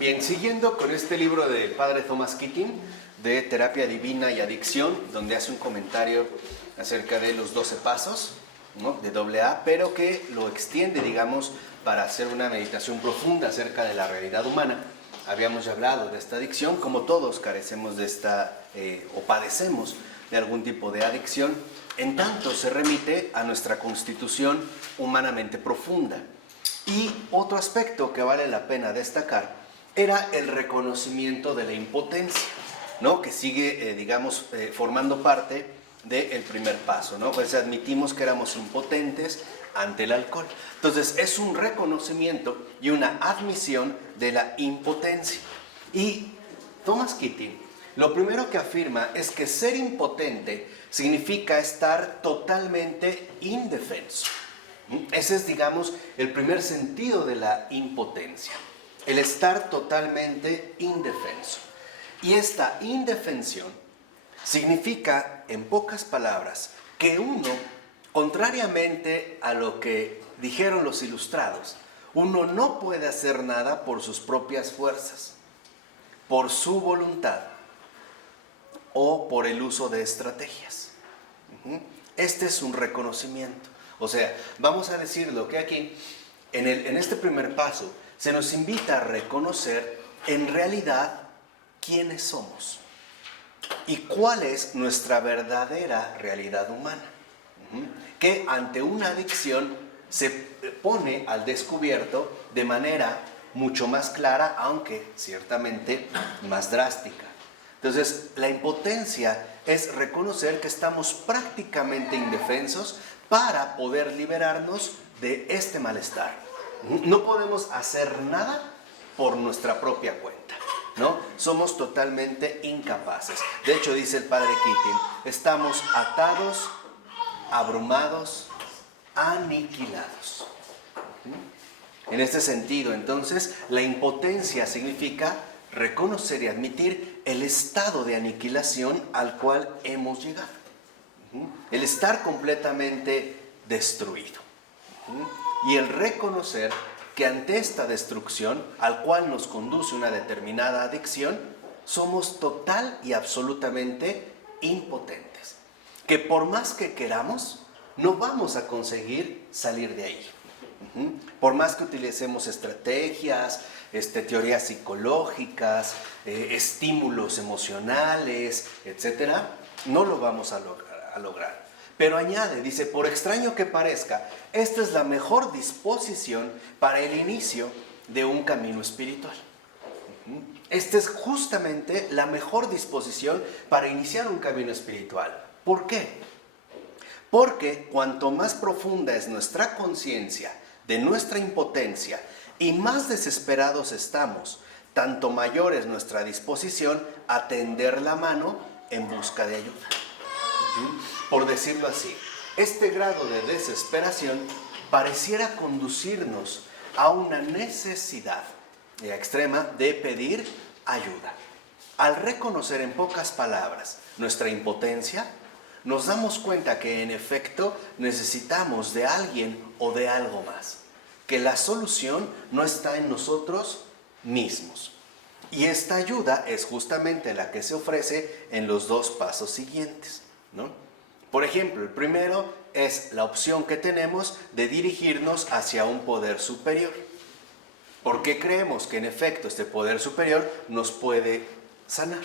Bien, siguiendo con este libro del padre Thomas Keating, de Terapia Divina y Adicción, donde hace un comentario acerca de los 12 pasos, ¿no?, de AA, pero que lo extiende, digamos, para hacer una meditación profunda acerca de la realidad humana. Habíamos ya hablado de esta adicción, como todos carecemos de esta, o padecemos de algún tipo de adicción, en tanto se remite a nuestra constitución humanamente profunda. Y otro aspecto que vale la pena destacar era el reconocimiento de la impotencia, ¿no?, que sigue, digamos, formando parte del primer paso, ¿no? Pues admitimos que éramos impotentes ante el alcohol. Entonces es un reconocimiento y una admisión de la impotencia. Y Thomas Keating lo primero que afirma es que ser impotente significa estar totalmente indefenso. Ese es, digamos, el primer sentido de la impotencia, el estar totalmente indefenso. Y esta indefensión significa, en pocas palabras, que uno, contrariamente a lo que dijeron los ilustrados, uno no puede hacer nada por sus propias fuerzas, por su voluntad o por el uso de estrategias. Este es un reconocimiento. O sea, vamos a decirlo que aquí, en este primer paso, se nos invita a reconocer en realidad quiénes somos y cuál es nuestra verdadera realidad humana, que ante una adicción se pone al descubierto de manera mucho más clara, aunque ciertamente más drástica. Entonces, la impotencia es reconocer que estamos prácticamente indefensos para poder liberarnos de este malestar. No podemos hacer nada por nuestra propia cuenta, ¿no? Somos totalmente incapaces. De hecho, dice el padre Keating, estamos atados, abrumados, aniquilados. En este sentido, entonces, la impotencia significa reconocer y admitir el estado de aniquilación al cual hemos llegado. El estar completamente destruido. Y el reconocer que ante esta destrucción, al cual nos conduce una determinada adicción, somos total y absolutamente impotentes. Que por más que queramos, no vamos a conseguir salir de ahí. Por más que utilicemos estrategias, teorías psicológicas, estímulos emocionales, etc., no lo vamos a lograr. Pero añade, dice, por extraño que parezca, esta es la mejor disposición para el inicio de un camino espiritual. Esta es justamente la mejor disposición para iniciar un camino espiritual. ¿Por qué? Porque cuanto más profunda es nuestra conciencia de nuestra impotencia y más desesperados estamos, tanto mayor es nuestra disposición a tender la mano en busca de ayuda. Por decirlo así, este grado de desesperación pareciera conducirnos a una necesidad extrema de pedir ayuda. Al reconocer en pocas palabras nuestra impotencia, nos damos cuenta que en efecto necesitamos de alguien o de algo más, que la solución no está en nosotros mismos. Y esta ayuda es justamente la que se ofrece en los dos pasos siguientes, ¿no? Por ejemplo, el primero es la opción que tenemos de dirigirnos hacia un poder superior. Porque creemos que en efecto este poder superior nos puede sanar.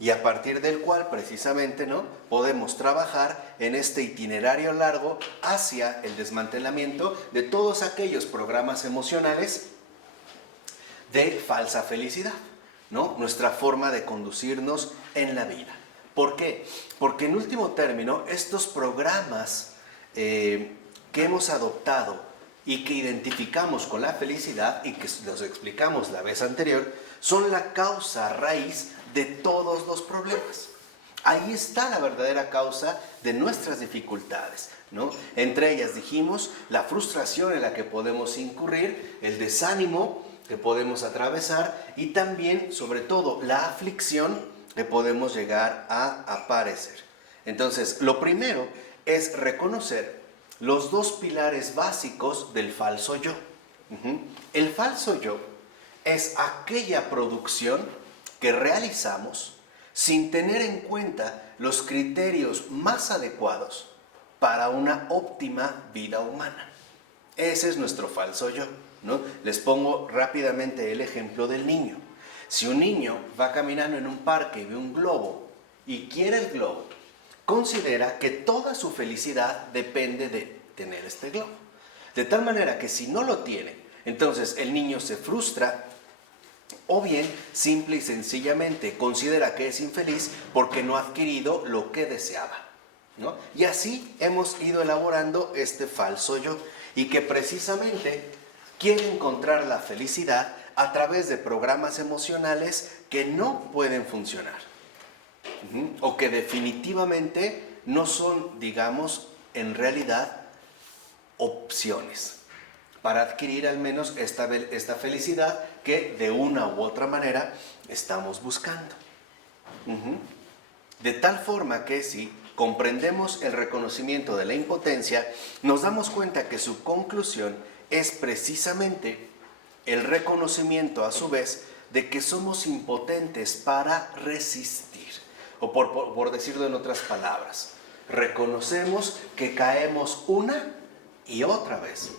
Y a partir del cual precisamente, ¿no?, podemos trabajar en este itinerario largo hacia el desmantelamiento de todos aquellos programas emocionales de falsa felicidad, ¿no?, nuestra forma de conducirnos en la vida. ¿Por qué? Porque en último término, estos programas que hemos adoptado y que identificamos con la felicidad y que los explicamos la vez anterior, son la causa raíz de todos los problemas. Ahí está la verdadera causa de nuestras dificultades, ¿no? Entre ellas dijimos la frustración en la que podemos incurrir, el desánimo que podemos atravesar y también, sobre todo, la aflicción que podemos llegar a padecer. Entonces, lo primero es reconocer los dos pilares básicos del falso yo. El falso yo es aquella producción que realizamos sin tener en cuenta los criterios más adecuados para una óptima vida humana. Ese es nuestro falso yo, ¿no? Les pongo rápidamente el ejemplo del niño. Si un niño va caminando en un parque y ve un globo y quiere el globo, considera que toda su felicidad depende de tener este globo. De tal manera que si no lo tiene, entonces el niño se frustra o bien simple y sencillamente considera que es infeliz porque no ha adquirido lo que deseaba, ¿no? Y así hemos ido elaborando este falso yo y que precisamente quiere encontrar la felicidad a través de programas emocionales que no pueden funcionar o que definitivamente no son, digamos, en realidad opciones para adquirir al menos esta felicidad que de una u otra manera estamos buscando. De tal forma que si comprendemos el reconocimiento de la impotencia, nos damos cuenta que su conclusión es precisamente el reconocimiento a su vez de que somos impotentes para resistir, o por decirlo en otras palabras, reconocemos que caemos una y otra vez.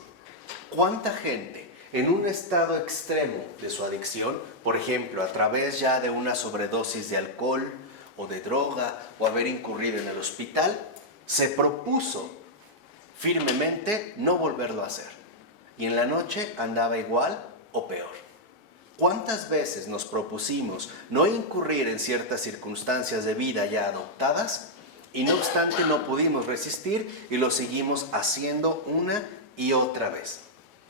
¿Cuánta gente en un estado extremo de su adicción, por ejemplo, a través ya de una sobredosis de alcohol o de droga o haber incurrido en el hospital, se propuso firmemente no volverlo a hacer? Y en la noche andaba igual o peor. ¿Cuántas veces nos propusimos no incurrir en ciertas circunstancias de vida ya adoptadas y no obstante no pudimos resistir y lo seguimos haciendo una y otra vez?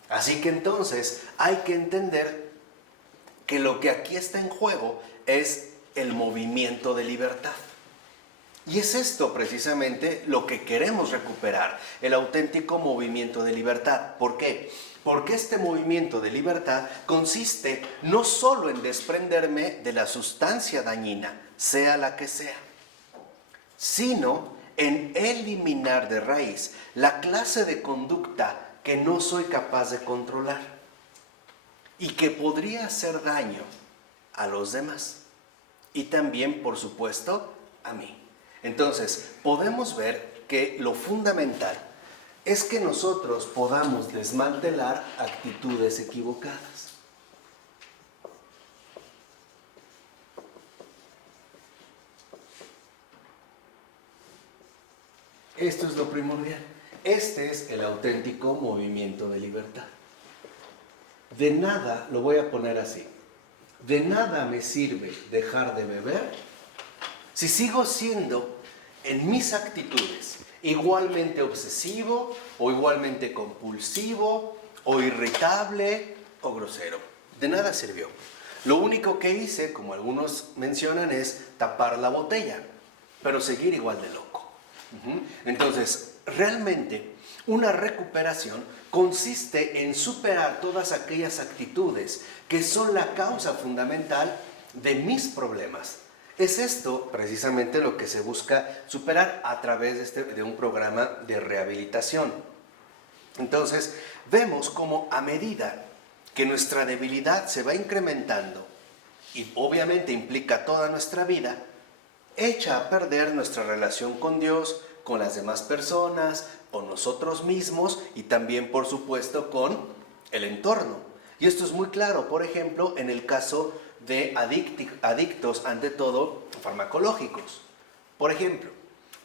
Así que entonces hay que entender que lo que aquí está en juego es el movimiento de libertad. Y es esto precisamente lo que queremos recuperar, el auténtico movimiento de libertad. ¿Por qué? Porque este movimiento de libertad consiste no solo en desprenderme de la sustancia dañina, sea la que sea, sino en eliminar de raíz la clase de conducta que no soy capaz de controlar y que podría hacer daño a los demás y también, por supuesto, a mí. Entonces, podemos ver que lo fundamental es que nosotros podamos desmantelar actitudes equivocadas. Esto es lo primordial. Este es el auténtico movimiento de libertad. De nada, lo voy a poner así, de nada me sirve dejar de beber si sigo siendo en mis actitudes igualmente obsesivo o igualmente compulsivo o irritable o grosero. De nada sirvió. Lo único que hice, como algunos mencionan, es tapar la botella, pero seguir igual de loco. Entonces, realmente una recuperación consiste en superar todas aquellas actitudes que son la causa fundamental de mis problemas. Es esto precisamente lo que se busca superar a través de un programa de rehabilitación. Entonces, vemos cómo a medida que nuestra debilidad se va incrementando y obviamente implica toda nuestra vida, echa a perder nuestra relación con Dios, con las demás personas, con nosotros mismos y también, por supuesto, con el entorno. Y esto es muy claro, por ejemplo, en el caso de adictos, ante todo, farmacológicos. Por ejemplo,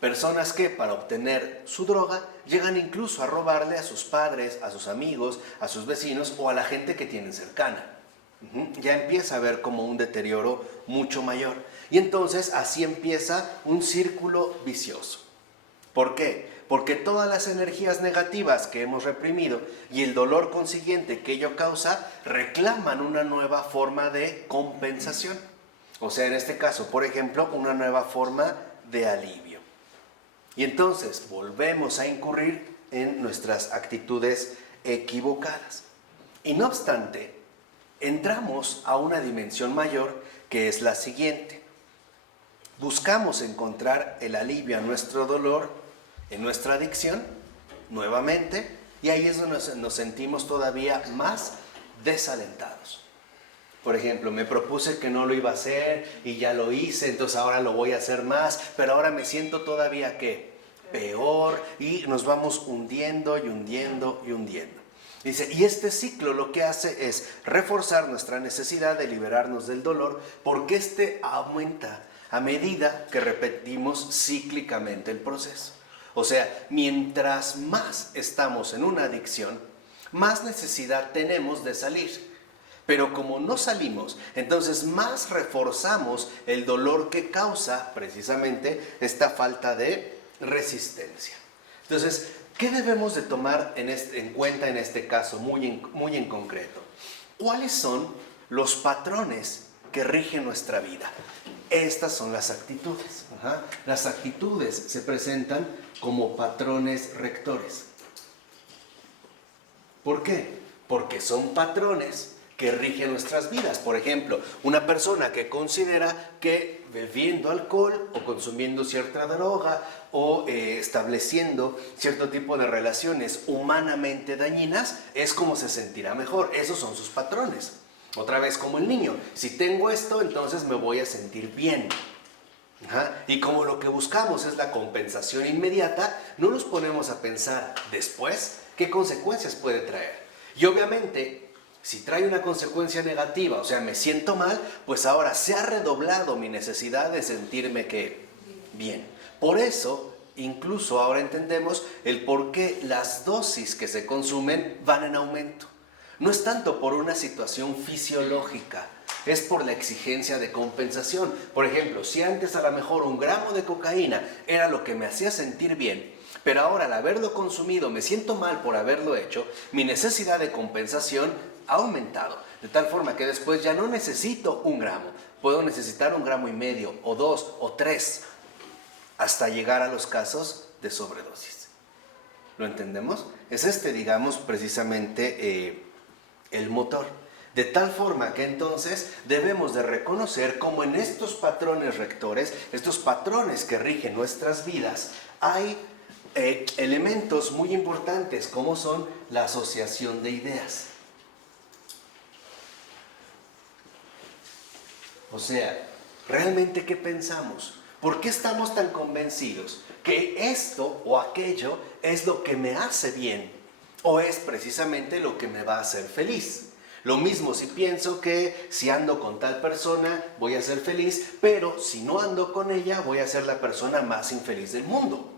personas que para obtener su droga llegan incluso a robarle a sus padres, a sus amigos, a sus vecinos o a la gente que tienen cercana. Ya empieza a haber como un deterioro mucho mayor. Y entonces así empieza un círculo vicioso. ¿Por qué? Porque todas las energías negativas que hemos reprimido y el dolor consiguiente que ello causa reclaman una nueva forma de compensación. O sea, en este caso, por ejemplo, una nueva forma de alivio. Y entonces volvemos a incurrir en nuestras actitudes equivocadas. Y no obstante, entramos a una dimensión mayor que es la siguiente. Buscamos encontrar el alivio a nuestro dolor en nuestra adicción, nuevamente, y ahí es donde nos sentimos todavía más desalentados. Por ejemplo, me propuse que no lo iba a hacer y ya lo hice, entonces ahora lo voy a hacer más, pero ahora me siento todavía ¿qué? Peor, y nos vamos hundiendo y hundiendo y hundiendo. Dice, y este ciclo lo que hace es reforzar nuestra necesidad de liberarnos del dolor, porque este aumenta a medida que repetimos cíclicamente el proceso. O sea, mientras más estamos en una adicción, más necesidad tenemos de salir. Pero como no salimos, entonces más reforzamos el dolor que causa precisamente esta falta de resistencia. Entonces, ¿qué debemos de tomar en cuenta en este caso muy en concreto? ¿Cuáles son los patrones que rigen nuestra vida? Estas son las actitudes. Las actitudes se presentan como patrones rectores. ¿Por qué? Porque son patrones que rigen nuestras vidas. Por ejemplo, una persona que considera que bebiendo alcohol o consumiendo cierta droga o estableciendo cierto tipo de relaciones humanamente dañinas es como se sentirá mejor. Esos son sus patrones. Otra vez como el niño, si tengo esto, entonces me voy a sentir bien. Y como lo que buscamos es la compensación inmediata, no nos ponemos a pensar después qué consecuencias puede traer. Y obviamente, si trae una consecuencia negativa, o sea, me siento mal, pues ahora se ha redoblado mi necesidad de sentirme ¿qué? Bien. Por eso, incluso ahora entendemos el por qué las dosis que se consumen van en aumento. No es tanto por una situación fisiológica, es por la exigencia de compensación. Por ejemplo, si antes a lo mejor 1 gramo de cocaína era lo que me hacía sentir bien, pero ahora al haberlo consumido me siento mal por haberlo hecho, mi necesidad de compensación ha aumentado. De tal forma que después ya no necesito 1 gramo, puedo necesitar 1,5 gramos, o 2, o 3, hasta llegar a los casos de sobredosis. ¿Lo entendemos? Es digamos, precisamente el motor. De tal forma que entonces debemos de reconocer cómo en estos patrones rectores, estos patrones que rigen nuestras vidas, hay elementos muy importantes como son la asociación de ideas. O sea, ¿realmente qué pensamos? ¿Por qué estamos tan convencidos que esto o aquello es lo que me hace bien o es precisamente lo que me va a hacer feliz? Lo mismo si pienso que si ando con tal persona voy a ser feliz, pero si no ando con ella voy a ser la persona más infeliz del mundo.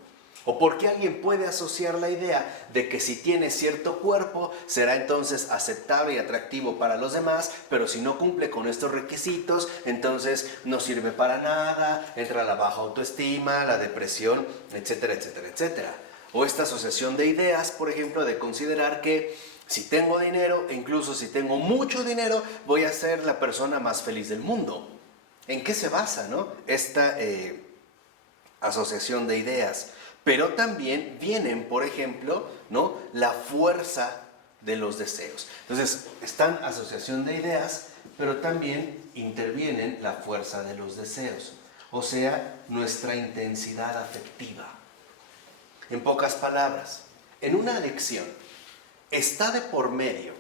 O porque alguien puede asociar la idea de que si tiene cierto cuerpo será entonces aceptable y atractivo para los demás, pero si no cumple con estos requisitos, entonces no sirve para nada, entra la baja autoestima, la depresión, etcétera, etcétera, etcétera. O esta asociación de ideas, por ejemplo, de considerar que si tengo dinero, e incluso si tengo mucho dinero, voy a ser la persona más feliz del mundo. ¿En qué se basa, no? Esta asociación de ideas. Pero también vienen, por ejemplo, ¿no? La fuerza de los deseos. Entonces, están asociación de ideas, pero también intervienen la fuerza de los deseos. O sea, nuestra intensidad afectiva. En pocas palabras, en una adicción está de por medio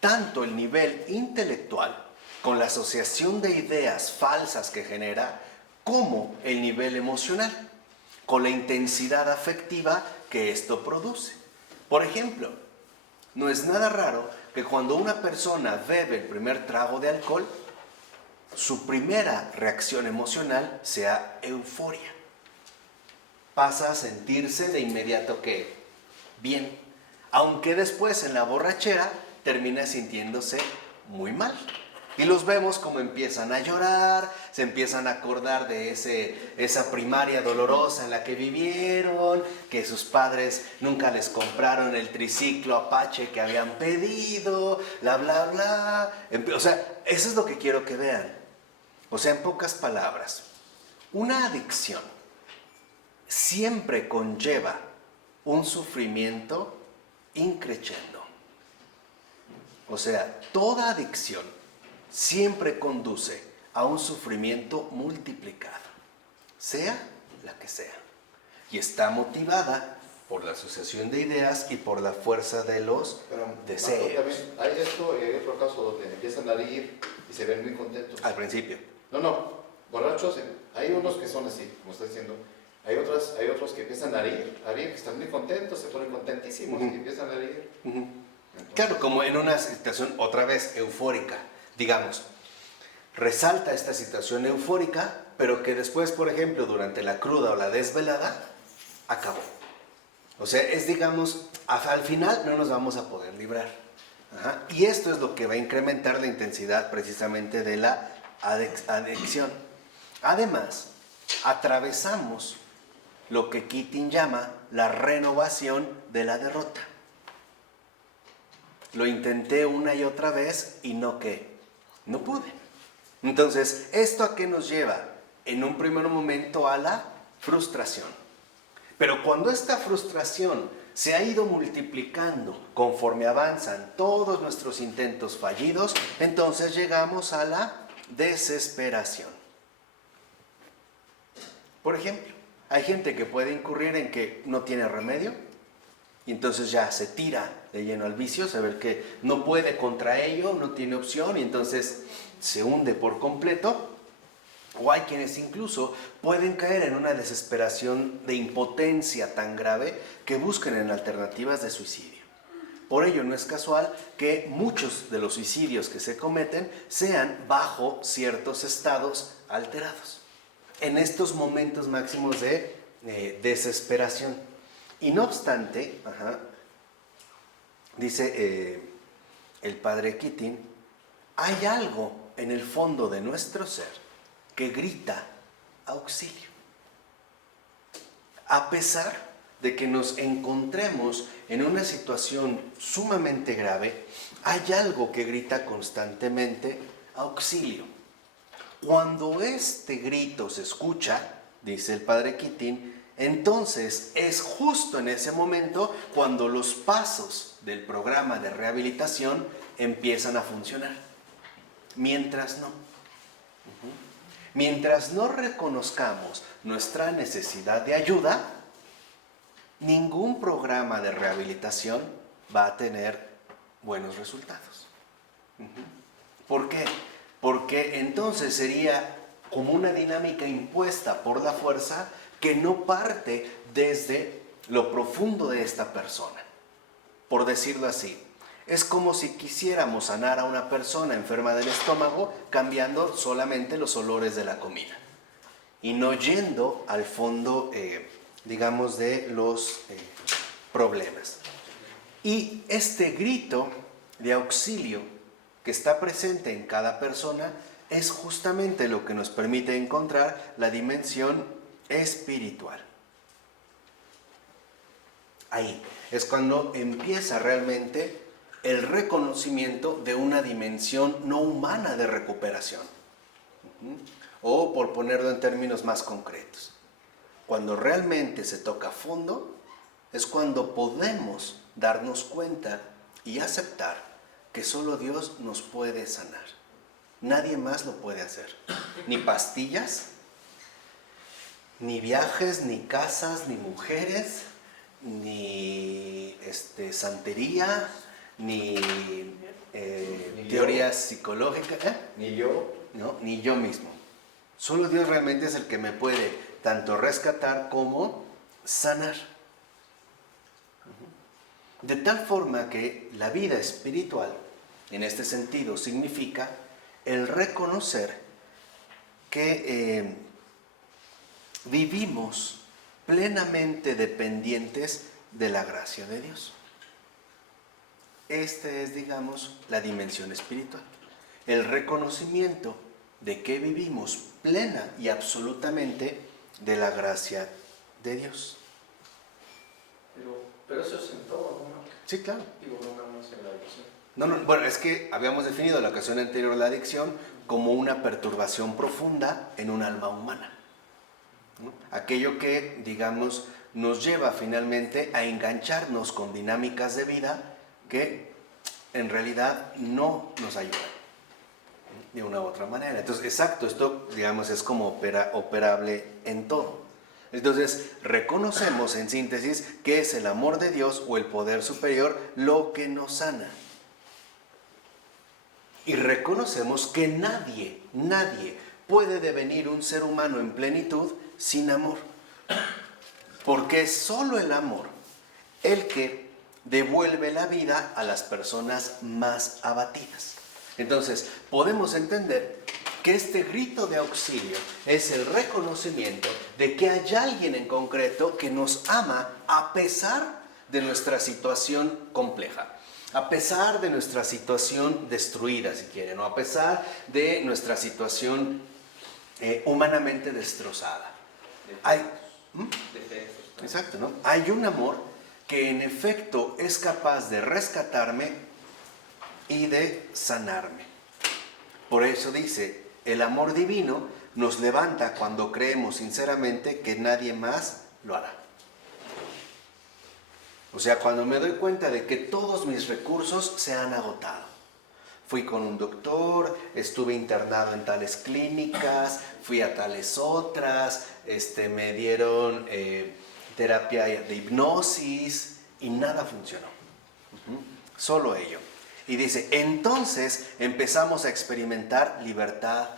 tanto el nivel intelectual, con la asociación de ideas falsas que genera, como el nivel emocional, con la intensidad afectiva que esto produce. Por ejemplo, no es nada raro que cuando una persona bebe el primer trago de alcohol, su primera reacción emocional sea euforia. Pasa a sentirse de inmediato que bien, aunque después en la borrachera termina sintiéndose muy mal. Y los vemos como empiezan a llorar, se empiezan a acordar de esa primaria dolorosa en la que vivieron, que sus padres nunca les compraron el triciclo Apache que habían pedido, bla, bla, bla. O sea, eso es lo que quiero que vean. O sea, en pocas palabras, una adicción siempre conlleva un sufrimiento increciendo. O sea, toda adicción siempre conduce a un sufrimiento multiplicado, sea la que sea. Y está motivada por la asociación de ideas y por la fuerza de los deseos. También hay esto, hay otro caso donde empiezan a ir y y se ven muy contentos. Al principio. No, borrachos, hay unos que son así, como está diciendo. Hay otros que empiezan a reír, que están muy contentos, se ponen contentísimos y empiezan a reír. Entonces, Claro, como en una situación otra vez eufórica, digamos. Resalta esta situación eufórica, pero que después, por ejemplo, durante la cruda o la desvelada, acabó. O sea, es, digamos, al final no nos vamos a poder librar. Ajá. Y esto es lo que va a incrementar la intensidad precisamente de la adicción. Además, atravesamos lo que Keating llama la renovación de la derrota. Lo intenté una y otra vez y no pude. Entonces, ¿esto a qué nos lleva? En un primer momento a la frustración. Pero cuando esta frustración se ha ido multiplicando conforme avanzan todos nuestros intentos fallidos, entonces llegamos a la desesperación. Por ejemplo, hay gente que puede incurrir en que no tiene remedio y entonces ya se tira de lleno al vicio, saber que no puede contra ello, no tiene opción y entonces se hunde por completo. O hay quienes incluso pueden caer en una desesperación de impotencia tan grave que buscan en alternativas de suicidio. Por ello no es casual que muchos de los suicidios que se cometen sean bajo ciertos estados alterados, en estos momentos máximos de desesperación. Y no obstante, dice el padre Keating, hay algo en el fondo de nuestro ser que grita auxilio. A pesar de que nos encontremos en una situación sumamente grave, hay algo que grita constantemente auxilio. Cuando este grito se escucha, dice el padre Keating, entonces es justo en ese momento cuando los pasos del programa de rehabilitación empiezan a funcionar. Mientras no. Mientras no reconozcamos nuestra necesidad de ayuda, ningún programa de rehabilitación va a tener buenos resultados. ¿Por qué? Porque entonces sería como una dinámica impuesta por la fuerza que no parte desde lo profundo de esta persona. Por decirlo así, es como si quisiéramos sanar a una persona enferma del estómago cambiando solamente los olores de la comida y no yendo al fondo, digamos, de los problemas. Y este grito de auxilio que está presente en cada persona es justamente lo que nos permite encontrar la dimensión espiritual. Ahí es cuando empieza realmente el reconocimiento de una dimensión no humana de recuperación. O por ponerlo en términos más concretos, cuando realmente se toca fondo, es cuando podemos darnos cuenta y aceptar que solo Dios nos puede sanar. Nadie más lo puede hacer. Ni pastillas, ni viajes, ni casas, ni mujeres, ni santería, ni teorías psicológicas, ni yo. No, ni yo mismo. Solo Dios realmente es el que me puede tanto rescatar como sanar. De tal forma que la vida espiritual, en este sentido, significa el reconocer que vivimos plenamente dependientes de la gracia de Dios. Esta es, digamos, la dimensión espiritual. El reconocimiento de que vivimos plena y absolutamente de la gracia de Dios. Pero eso es en todo, ¿no? Sí, claro. Digo, no nada más en la adicción. No, bueno, es que habíamos definido la ocasión anterior la adicción como una perturbación profunda en un alma humana, ¿no? Aquello que, digamos, nos lleva finalmente a engancharnos con dinámicas de vida que en realidad no nos ayudan de una u otra manera. Entonces, exacto, esto, digamos, es como operable en todo. Entonces, reconocemos en síntesis que es el amor de Dios o el poder superior lo que nos sana. Y reconocemos que nadie puede devenir un ser humano en plenitud sin amor. Porque es solo el amor el que devuelve la vida a las personas más abatidas. Entonces, podemos entender que este grito de auxilio es el reconocimiento de que hay alguien en concreto que nos ama a pesar de nuestra situación compleja, a pesar de nuestra situación destruida, si quieren, o a pesar de nuestra situación humanamente destrozada. Exacto, ¿no? Hay un amor que en efecto es capaz de rescatarme y de sanarme. Por eso dice, el amor divino nos levanta cuando creemos sinceramente que nadie más lo hará. O sea, cuando me doy cuenta de que todos mis recursos se han agotado. Fui con un doctor, estuve internado en tales clínicas, fui a tales otras, me dieron terapia de hipnosis y nada funcionó. Solo ello. Y dice, entonces empezamos a experimentar libertad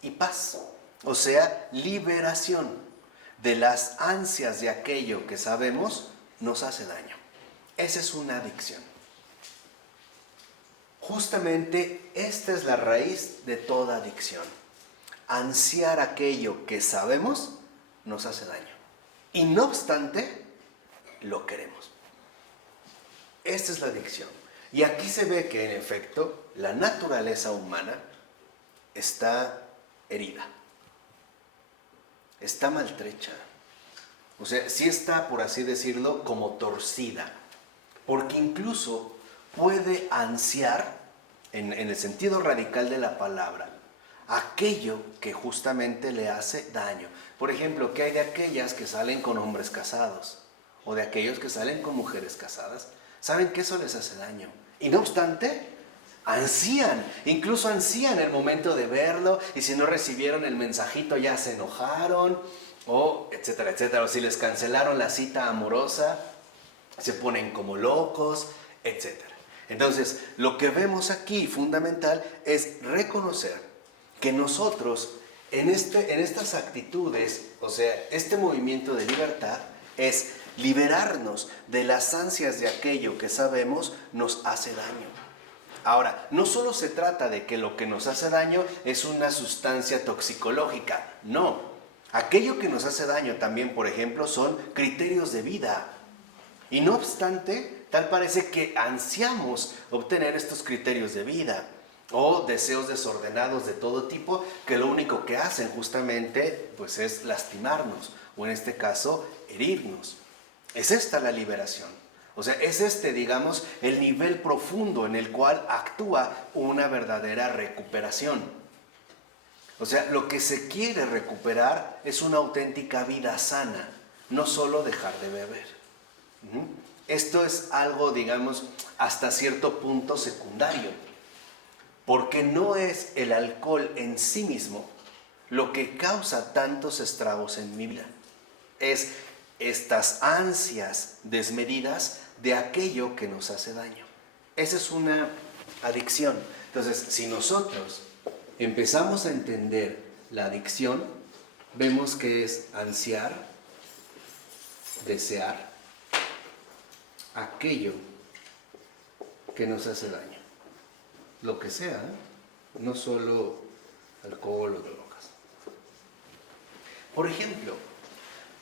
y paz. O sea, liberación de las ansias de aquello que sabemos nos hace daño. Esa es una adicción. Justamente esta es la raíz de toda adicción. Ansiar aquello que sabemos nos hace daño. Y no obstante, lo queremos. Esta es la adicción. Y aquí se ve que en efecto la naturaleza humana está herida. Está maltrecha. O sea, sí está, por así decirlo, como torcida. Porque incluso puede ansiar, en el sentido radical de la palabra, aquello que justamente le hace daño. Por ejemplo, ¿qué hay de aquellas que salen con hombres casados? O de aquellos que salen con mujeres casadas. Saben que eso les hace daño. Y no obstante, ansían. Incluso ansían el momento de verlo. Y si no recibieron el mensajito ya se enojaron. O etcétera, etcétera. O si les cancelaron la cita amorosa, se ponen como locos, etcétera. Entonces, lo que vemos aquí fundamental es reconocer que nosotros en estas actitudes, o sea, este movimiento de libertad es liberarnos de las ansias de aquello que sabemos nos hace daño. Ahora, no solo se trata de que lo que nos hace daño es una sustancia toxicológica, no. Aquello que nos hace daño también, por ejemplo, son criterios de vida. Y no obstante, tal parece que ansiamos obtener estos criterios de vida o deseos desordenados de todo tipo que lo único que hacen justamente pues es lastimarnos o en este caso herirnos. Es esta la liberación. O sea, es digamos, el nivel profundo en el cual actúa una verdadera recuperación. O sea, lo que se quiere recuperar es una auténtica vida sana, no solo dejar de beber. Esto es algo, digamos, hasta cierto punto secundario, porque no es el alcohol en sí mismo lo que causa tantos estragos en mi vida. Es estas ansias desmedidas de aquello que nos hace daño. Esa es una adicción. Entonces, si nosotros empezamos a entender la adicción, vemos que es ansiar, desear aquello que nos hace daño. Lo que sea, no solo alcohol o drogas. Por ejemplo,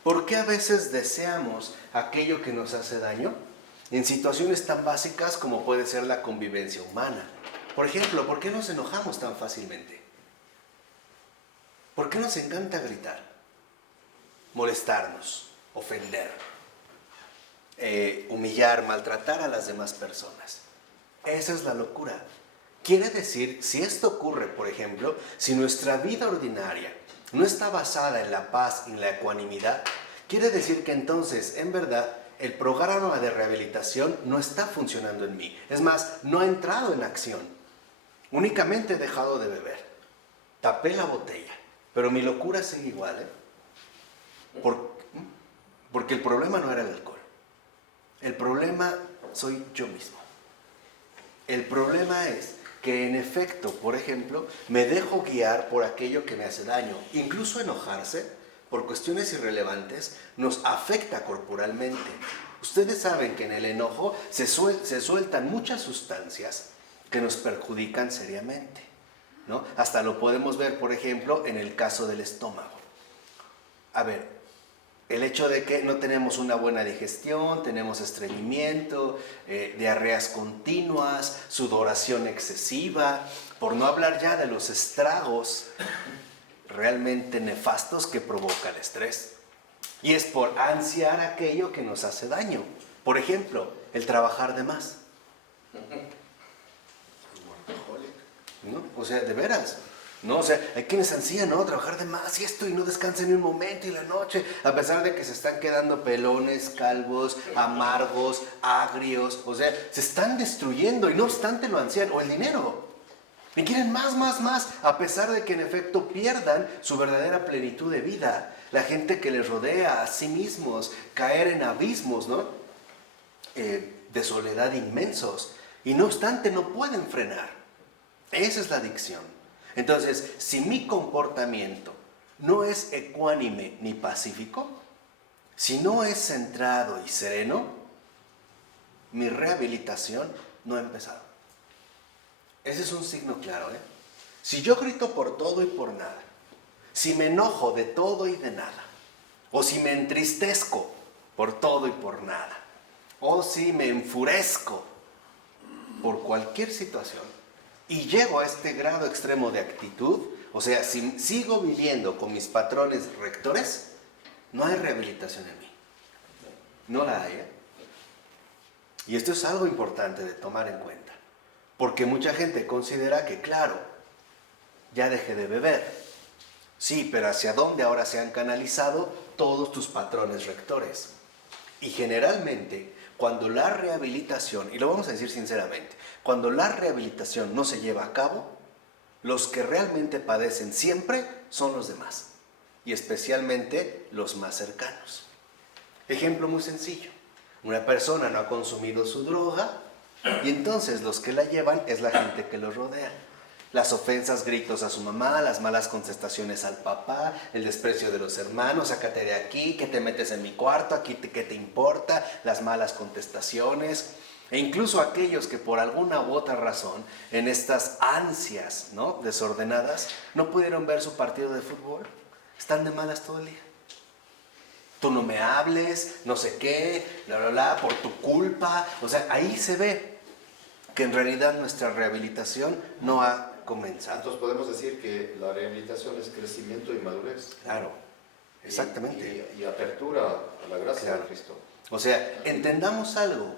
¿por qué a veces deseamos aquello que nos hace daño? En situaciones tan básicas como puede ser la convivencia humana. Por ejemplo, ¿por qué nos enojamos tan fácilmente? ¿Por qué nos encanta gritar? Molestarnos, ofender, humillar, maltratar a las demás personas. Esa es la locura. Quiere decir, si esto ocurre, por ejemplo, si nuestra vida ordinaria no está basada en la paz y en la ecuanimidad, quiere decir que entonces, en verdad, el programa de rehabilitación no está funcionando en mí. Es más, no ha entrado en acción. Únicamente he dejado de beber. Tapé la botella, pero mi locura sigue igual, porque el problema no era el alcohol. El problema soy yo mismo. El problema es que en efecto, por ejemplo, me dejo guiar por aquello que me hace daño. Incluso enojarse por cuestiones irrelevantes nos afecta corporalmente. Ustedes saben que en el enojo se sueltan muchas sustancias que nos perjudican seriamente, ¿no? Hasta lo podemos ver, por ejemplo, en el caso del estómago. A ver, el hecho de que no tenemos una buena digestión, tenemos estreñimiento, diarreas continuas, sudoración excesiva, por no hablar ya de los estragos realmente nefastos que provoca el estrés. Y es por ansiar aquello que nos hace daño. Por ejemplo, el trabajar de más. ¿No? O sea, de veras. ¿No? O sea, hay quienes ansían, ¿no? Trabajar de más y esto y no descansan ni un momento y la noche, a pesar de que se están quedando pelones, calvos, amargos, agrios, o sea, se están destruyendo y no obstante lo ansían, o el dinero. Y quieren más, más, más, a pesar de que en efecto pierdan su verdadera plenitud de vida. La gente que les rodea a sí mismos, caer en abismos, ¿no? De soledad inmensos. Y no obstante no pueden frenar. Esa es la adicción. Entonces, si mi comportamiento no es ecuánime ni pacífico, si no es centrado y sereno, mi rehabilitación no ha empezado. Ese es un signo claro, ¿eh? Si yo grito por todo y por nada, si me enojo de todo y de nada, o si me entristezco por todo y por nada, o si me enfurezco por cualquier situación, y llego a este grado extremo de actitud, o sea, si sigo viviendo con mis patrones rectores, no hay rehabilitación en mí. No la hay, ¿eh? Y esto es algo importante de tomar en cuenta. Porque mucha gente considera que, claro, ya dejé de beber. Sí, pero ¿hacia dónde ahora se han canalizado todos tus patrones rectores? Y generalmente, cuando la rehabilitación, y lo vamos a decir sinceramente, cuando la rehabilitación no se lleva a cabo, los que realmente padecen siempre son los demás, y especialmente los más cercanos. Ejemplo muy sencillo, una persona no ha consumido su droga, y entonces los que la llevan es la gente que los rodea. Las ofensas, gritos a su mamá, las malas contestaciones al papá, el desprecio de los hermanos, sácate de aquí, que te metes en mi cuarto, aquí qué te importa, las malas contestaciones. E incluso aquellos que por alguna u otra razón, en estas ansias, ¿no?, desordenadas, no pudieron ver su partido de fútbol, están de malas todo el día. Tú no me hables, no sé qué, bla, bla, bla, por tu culpa. O sea, ahí se ve que en realidad nuestra rehabilitación no ha comenzado. Entonces podemos decir que la rehabilitación es crecimiento y madurez. Claro, exactamente. Y apertura a la gracia de Cristo. O sea, entendamos algo.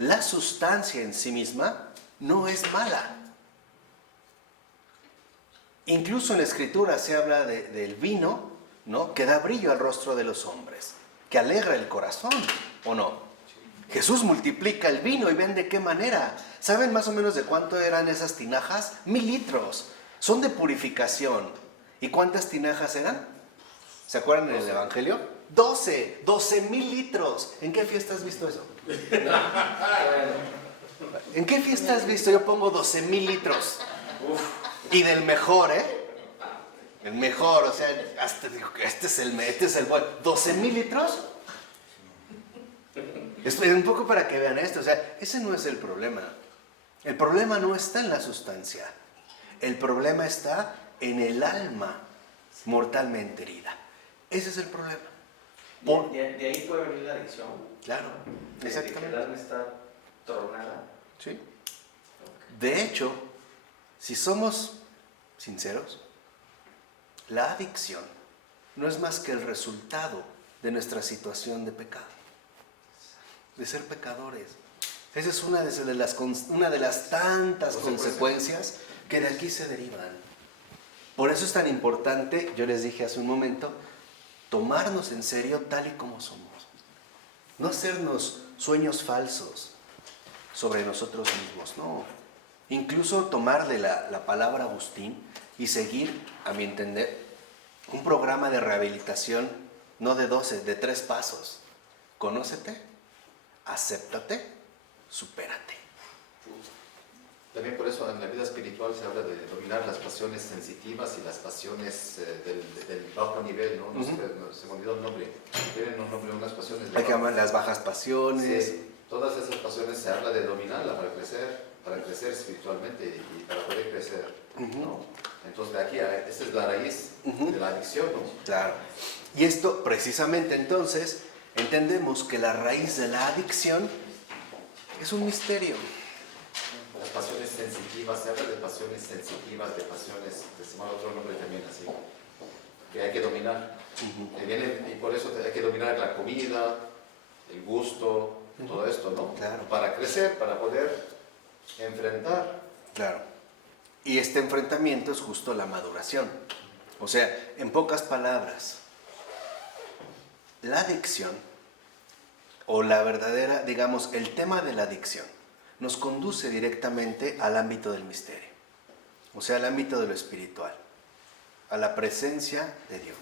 La sustancia en sí misma no es mala. Incluso en la Escritura se habla del vino, ¿no?, que da brillo al rostro de los hombres, que alegra el corazón, ¿o no? Jesús multiplica el vino y ven de qué manera. ¿Saben más o menos de cuánto eran esas tinajas? 1000 litros. Son de purificación. ¿Y cuántas tinajas eran? ¿Se acuerdan en el Evangelio? 12,000 litros. ¿En qué fiesta has visto eso? ¿En qué fiesta has visto? Yo pongo 12,000 litros. Y del mejor, ¿eh? El mejor, o sea, hasta digo, este es el bueno. 12,000 litros. Es un poco para que vean esto, o sea, ese no es el problema. El problema no está en la sustancia. El problema está en el alma mortalmente herida. Ese es el problema. De ahí puede venir la adicción. Claro, exactamente. De que el alma está tronada. Sí. De hecho, si somos sinceros, la adicción no es más que el resultado de nuestra situación de pecado, de ser pecadores. Esa es una de las tantas consecuencias que de aquí se derivan. Por eso es tan importante, yo les dije hace un momento, tomarnos en serio tal y como somos. No hacernos sueños falsos sobre nosotros mismos, no. Incluso tomarle la palabra Agustín y seguir, a mi entender, un programa de rehabilitación, no de 12, de 3 pasos. Conócete, acéptate, supérate. También por eso en la vida espiritual se habla de dominar las pasiones sensitivas y las pasiones del bajo nivel, ¿no? No sé, se me olvidó el nombre. Tienen un nombre, unas pasiones de Hay que llamar las bajas pasiones. Sí, todas esas pasiones se habla de dominarlas para crecer espiritualmente y para poder crecer, ¿no? Entonces de aquí, esa es la raíz de la adicción, ¿no? Claro. Y esto precisamente entonces entendemos que la raíz de la adicción es un misterio. Las pasiones sensitivas, se habla de pasiones sensitivas, de pasiones, se llama otro nombre también así, que hay que dominar. Y por eso hay que dominar la comida, el gusto, todo esto, ¿no? Claro. Para crecer, para poder enfrentar. Claro. Y este enfrentamiento es justo la maduración. O sea, en pocas palabras, la adicción, o la verdadera, digamos, el tema de la adicción, nos conduce directamente al ámbito del misterio. O sea, al ámbito de lo espiritual, a la presencia de Dios.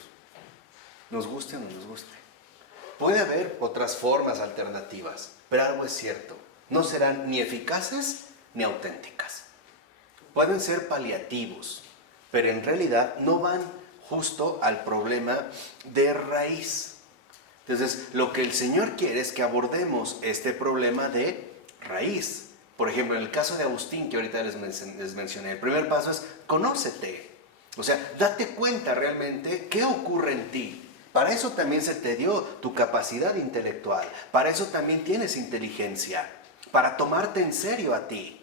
Nos guste o no nos guste. Puede haber otras formas alternativas, pero algo es cierto, no serán ni eficaces ni auténticas. Pueden ser paliativos, pero en realidad no van justo al problema de raíz. Entonces, lo que el Señor quiere es que abordemos este problema de raíz. Por ejemplo, en el caso de Agustín, que ahorita les mencioné, el primer paso es conócete. O sea, date cuenta realmente qué ocurre en ti. Para eso también se te dio tu capacidad intelectual. Para eso también tienes inteligencia. Para tomarte en serio a ti.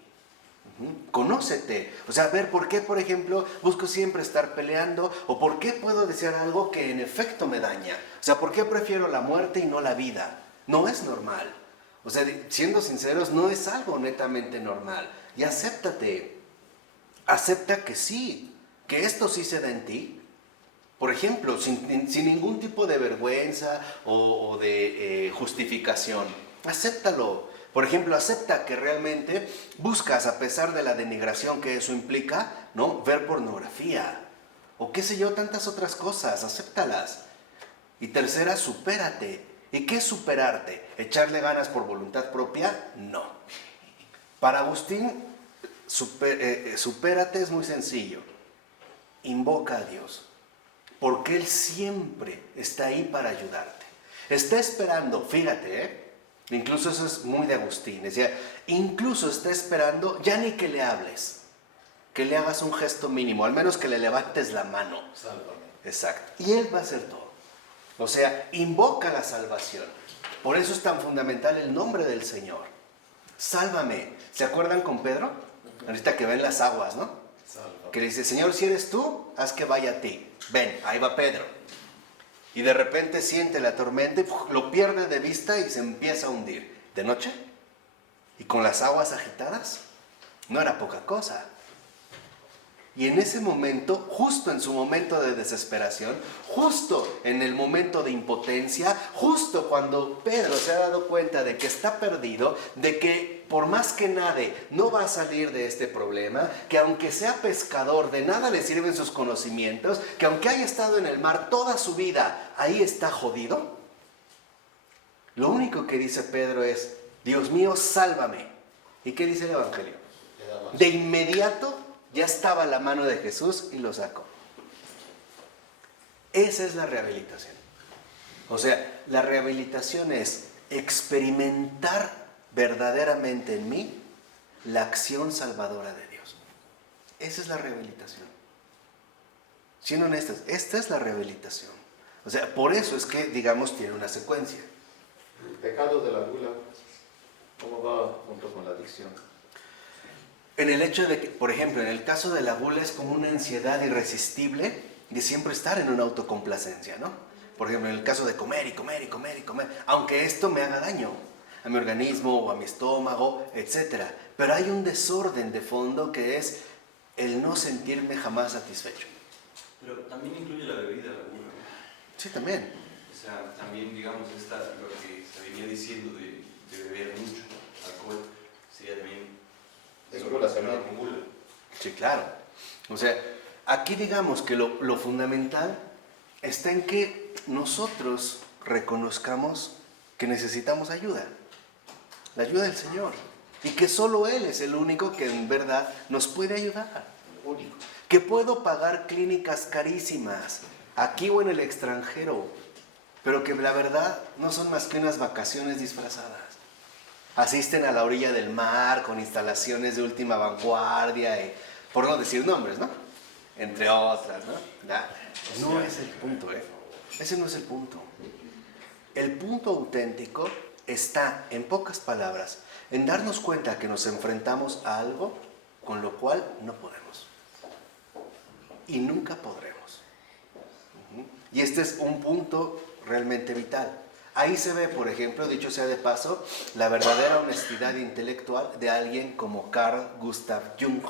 Conócete. O sea, ver por qué, por ejemplo, busco siempre estar peleando, o por qué puedo desear algo que en efecto me daña. O sea, por qué prefiero la muerte y no la vida. No es normal. O sea, siendo sinceros, no es algo netamente normal. Y acéptate. Acepta que sí, que esto sí se da en ti. Por ejemplo, sin ningún tipo de vergüenza o de justificación. Acéptalo. Por ejemplo, acepta que realmente buscas, a pesar de la denigración que eso implica, ¿no?, ver pornografía. O qué sé yo, tantas otras cosas. Acéptalas. Y tercera, supérate. ¿Y qué es superarte? ¿Echarle ganas por voluntad propia? No. Para Agustín, supérate es muy sencillo. Invoca a Dios. Porque Él siempre está ahí para ayudarte. Está esperando, fíjate, incluso eso es muy de Agustín, decía, incluso está esperando ya ni que le hables, que le hagas un gesto mínimo, al menos que le levantes la mano. Sálvame. Exacto. Y Él va a hacer todo. O sea, invoca la salvación. Por eso es tan fundamental el nombre del Señor. Sálvame. ¿Se acuerdan con Pedro? Ahorita que ven las aguas, ¿no? Sálvame. Que le dice, Señor, si eres tú, haz que vaya a ti. Ven, ahí va Pedro. Y de repente siente la tormenta y lo pierde de vista y se empieza a hundir. ¿De noche? Y con las aguas agitadas. No era poca cosa. Y en ese momento, justo en su momento de desesperación, justo en el momento de impotencia, justo cuando Pedro se ha dado cuenta de que está perdido, de que por más que nade no va a salir de este problema, que aunque sea pescador de nada le sirven sus conocimientos, que aunque haya estado en el mar toda su vida, ahí está jodido. Lo único que dice Pedro es, Dios mío, sálvame. ¿Y qué dice el Evangelio? De inmediato ya estaba la mano de Jesús y lo sacó. Esa es la rehabilitación. O sea, la rehabilitación es experimentar verdaderamente en mí la acción salvadora de Dios. Esa es la rehabilitación. Siendo honestos, esta es la rehabilitación. O sea, por eso es que, digamos, tiene una secuencia. El pecado de la gula, ¿cómo va junto con la adicción? En el hecho de que, por ejemplo, en el caso de la gula es como una ansiedad irresistible de siempre estar en una autocomplacencia, ¿no? Por ejemplo, en el caso de comer y comer y comer y comer, aunque esto me haga daño a mi organismo o a mi estómago, etc. Pero hay un desorden de fondo que es el no sentirme jamás satisfecho. Pero también incluye la bebida, la gula, ¿no? Sí, también. O sea, también, digamos, lo que se venía diciendo de beber mucho alcohol, sería también Es gula también. con gula. Sí, claro. O sea, aquí digamos que lo fundamental está en que nosotros reconozcamos que necesitamos ayuda. La ayuda del Señor. y que solo Él es el único que en verdad nos puede ayudar. Único. Que puedo pagar clínicas carísimas, aquí o en el extranjero, pero que la verdad no son más que unas vacaciones disfrazadas. Asisten a la orilla del mar con instalaciones de última vanguardia, y, por no decir nombres, ¿no? Entre otras, ¿no? No es el punto, ¿eh? Ese no es el punto. El punto auténtico está, en pocas palabras, en darnos cuenta que nos enfrentamos a algo con lo cual no podemos. Y nunca podremos. Y este es un punto realmente vital. Ahí se ve, por ejemplo, dicho sea de paso, la verdadera honestidad intelectual de alguien como Carl Gustav Jung.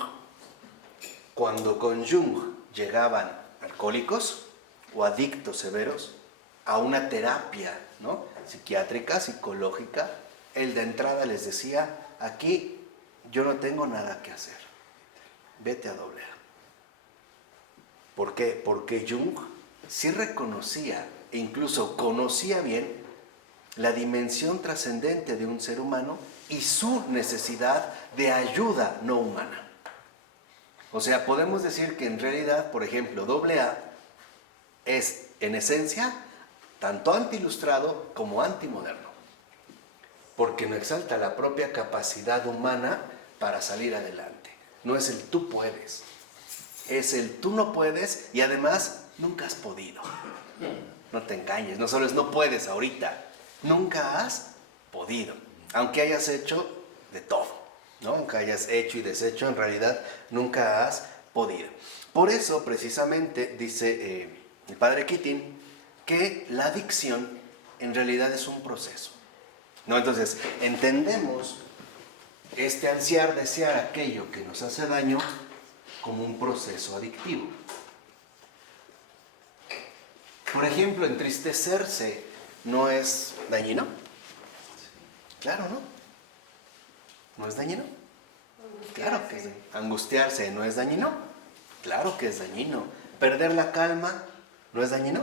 Cuando con Jung llegaban alcohólicos o adictos severos a una terapia, ¿no?, psiquiátrica, psicológica, él de entrada les decía: aquí yo no tengo nada que hacer, vete a AA. ¿Por qué? Porque Jung sí reconocía e incluso conocía bien la dimensión trascendente de un ser humano y su necesidad de ayuda no humana. O sea, podemos decir que en realidad, por ejemplo, AA es en esencia tanto anti-ilustrado como antimoderno, porque no exalta la propia capacidad humana para salir adelante. No es el tú puedes, es el tú no puedes y además nunca has podido. No te engañes, no solo es no puedes ahorita, nunca has podido, aunque hayas hecho de todo, ¿no? Aunque hayas hecho y deshecho, en realidad nunca has podido. Por eso, precisamente, dice el padre Keating, que la adicción en realidad es un proceso, ¿no? Entonces, entendemos este ansiar, desear aquello que nos hace daño como un proceso adictivo. Por ejemplo, entristecerse no es dañino. Claro, ¿no? ¿No es dañino? Claro que es dañino. Angustiarse no es dañino. Claro que es dañino. Perder la calma no es dañino.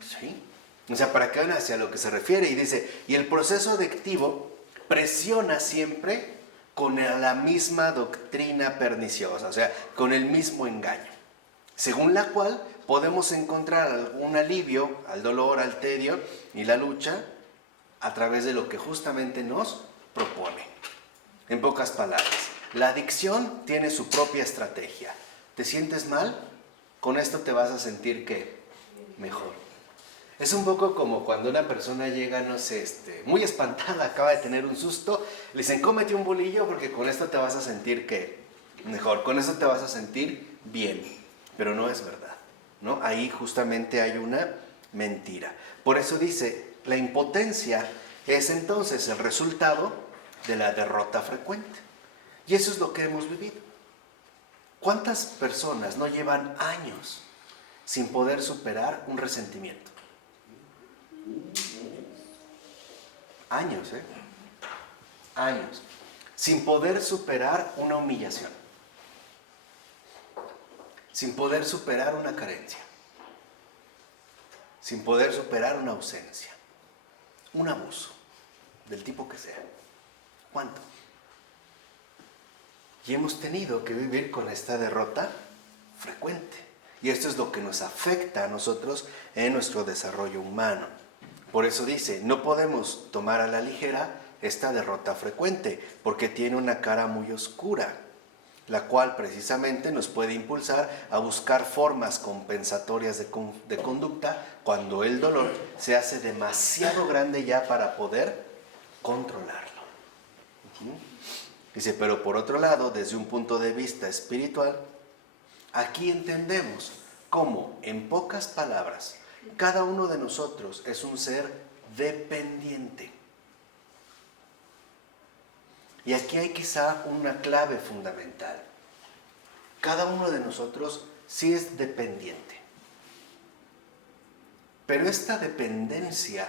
Sí. O sea, para que vean hacia lo que se refiere, y dice, y el proceso adictivo presiona siempre con la misma doctrina perniciosa, o sea, con el mismo engaño, según la cual podemos encontrar algún alivio al dolor, al tedio y la lucha a través de lo que justamente nos propone. En pocas palabras, la adicción tiene su propia estrategia. ¿Te sientes mal? Con esto te vas a sentir, ¿qué? Mejor. Es un poco como cuando una persona llega, no sé, muy espantada, acaba de tener un susto, le dicen, cómete un bolillo porque con esto te vas a sentir, ¿qué? Mejor, con eso te vas a sentir bien. Pero no es verdad, ¿no? Ahí justamente hay una mentira. Por eso dice, la impotencia es entonces el resultado de la derrota frecuente. Y eso es lo que hemos vivido. ¿Cuántas personas no llevan años sin poder superar un resentimiento? Años, ¿eh? Años. Sin poder superar una humillación. Sin poder superar una carencia. Sin poder superar una ausencia. Un abuso, del tipo que sea. ¿Cuánto? Y hemos tenido que vivir con esta derrota frecuente. Y esto es lo que nos afecta a nosotros en nuestro desarrollo humano. Por eso dice, no podemos tomar a la ligera esta derrota frecuente, porque tiene una cara muy oscura, la cual precisamente nos puede impulsar a buscar formas compensatorias de conducta cuando el dolor se hace demasiado grande ya para poder controlarlo. Dice, pero por otro lado, desde un punto de vista espiritual, aquí entendemos cómo, en pocas palabras, cada uno de nosotros es un ser dependiente. Y aquí hay quizá una clave fundamental. Cada uno de nosotros sí es dependiente. Pero esta dependencia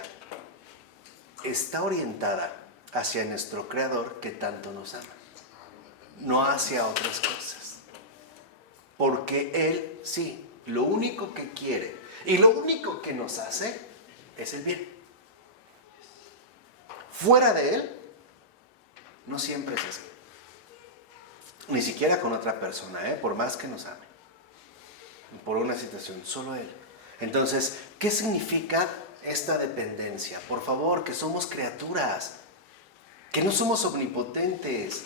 está orientada hacia nuestro Creador que tanto nos ama, no hacia otras cosas. Porque Él, sí, lo único que quiere y lo único que nos hace es el bien. Fuera de Él, No siempre es así. Ni siquiera con otra persona, por más que nos ame. Por una situación, solo Él. Entonces, ¿qué significa esta dependencia? Por favor, que somos criaturas, que no somos omnipotentes,